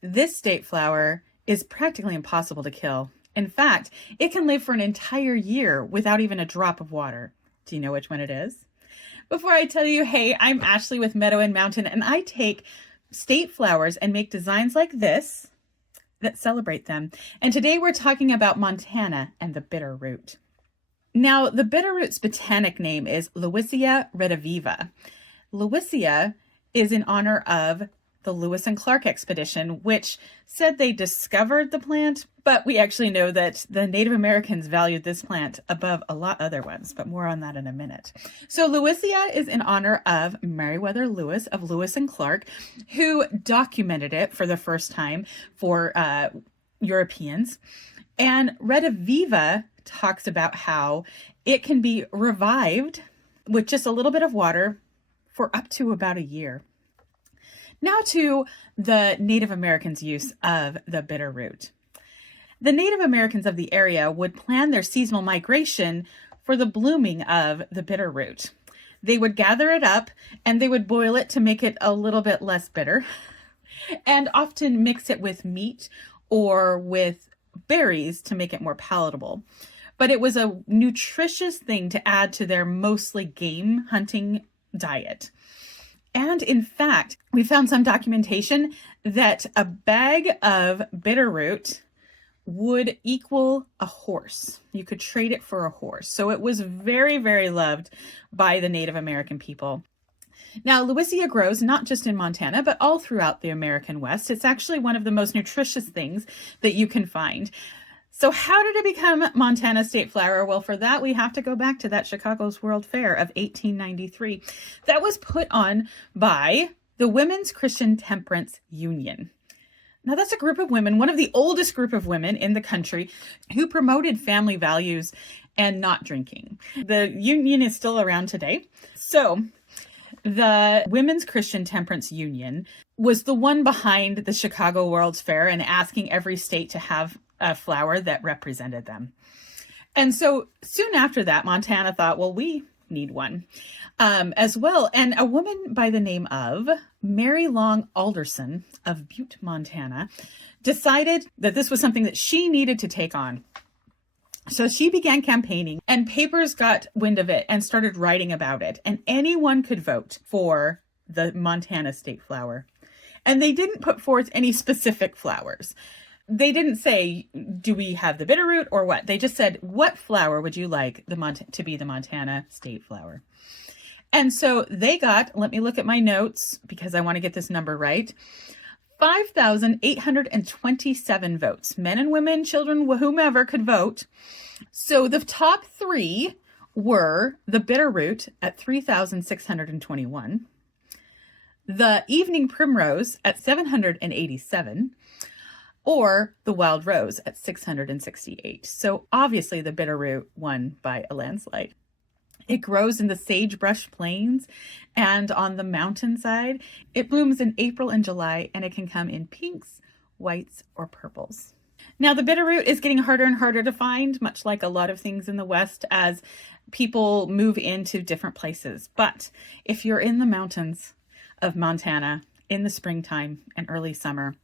This state flower is practically impossible to kill. In fact, it can live for an entire year without even a drop of water. Do you know which one it is? Before I tell you, hey, I'm Ashley with Meadow and Mountain, and I take state flowers and make designs like this that celebrate them. And today we're talking about Montana and the bitterroot. Now, the bitterroot's botanic name is Lewisia rediviva. Lewisia is in honor of the Lewis and Clark expedition, which said they discovered the plant, but we actually know that the Native Americans valued this plant above a lot other ones, but more on that in a minute. So Lewisia is in honor of Meriwether Lewis of Lewis and Clark, who documented it for the first time for Europeans. And rediviva talks about how it can be revived with just a little bit of water for up to about a year. Now to the Native Americans' use of the bitterroot. The Native Americans of the area would plan their seasonal migration for the blooming of the bitterroot. They would gather it up and they would boil it to make it a little bit less bitter, and often mix it with meat or with berries to make it more palatable. But it was a nutritious thing to add to their mostly game hunting diet. And in fact, we found some documentation that a bag of bitterroot would equal a horse. You could trade it for a horse. So it was very, very loved by the Native American people. Now, Lewisia grows not just in Montana, but all throughout the American West. It's actually one of the most nutritious things that you can find. So how did it become Montana state flower? Well, for that, we have to go back to that Chicago's World Fair of 1893. That was put on by the Women's Christian Temperance Union. Now, that's a group of women, one of the oldest group of women in the country, who promoted family values and not drinking. The union is still around today. So the Women's Christian Temperance Union was the one behind the Chicago World's Fair and asking every state to have a flower that represented them. And so soon after that, Montana thought, well, we need one as well. And a woman by the name of Mary Long Alderson of Butte, Montana, decided that this was something that she needed to take on. So she began campaigning, and papers got wind of it and started writing about it. And anyone could vote for the Montana state flower. And they didn't put forth any specific flowers. They didn't say, do we have the bitterroot or what? They just said, what flower would you like to be the Montana state flower? And so they got, let me look at my notes because I want to get this number right, 5,827 votes. Men and women, children, whomever could vote. So the top three were the bitterroot at 3,621, the evening primrose at 787, or the wild rose at 668. So obviously the bitterroot won by a landslide. It grows in the sagebrush plains and on the mountainside. It blooms in April and July, and it can come in pinks, whites, or purples. Now, the bitterroot is getting harder and harder to find, much like a lot of things in the West, as people move into different places. But if you're in the mountains of Montana in the springtime and early summer,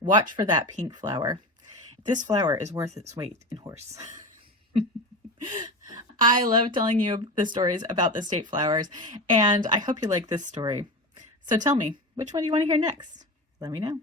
watch for that pink flower. This flower is worth its weight in horse. I love telling you the stories about the state flowers, and I hope you like this story. So tell me, which one do you want to hear next? Let me know.